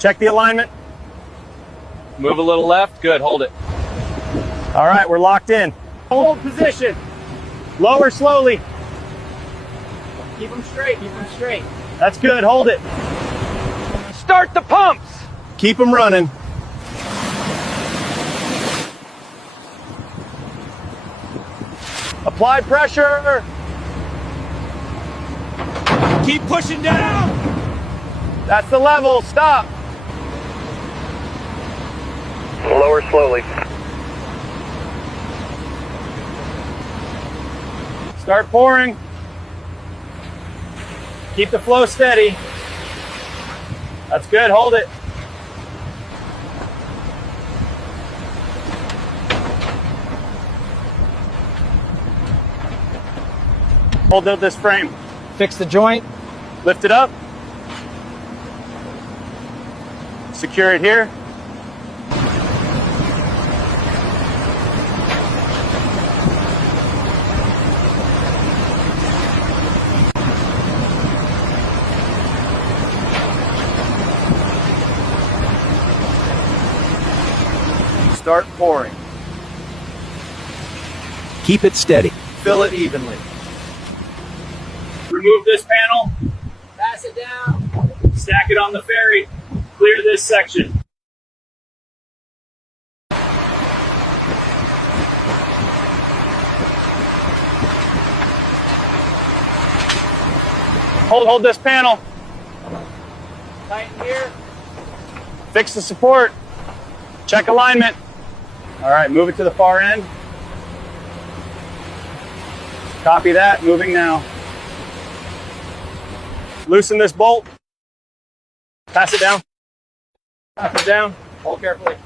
Check the alignment. Move a little left. Good. Hold it. All right, we're locked in. Hold position. Lower slowly. Keep them straight. Keep them straight. That's good. Hold it. Start the pumps. Keep them running. Apply pressure. Keep pushing down. That's the level. Stop. Lower slowly. Start pouring. Keep the flow steady. That's good. Hold it. Hold out this frame. Fix the joint. Lift it up. Secure it here. Start pouring. Keep it steady. Fill it evenly. Remove this panel. Pass it down. Stack it on the ferry. Clear this section. Hold this panel. Tighten here. Fix the support. Check alignment. All right, move it to the far end. Copy that, moving now. Loosen this bolt. Pass it down. Pass it down. Hold carefully.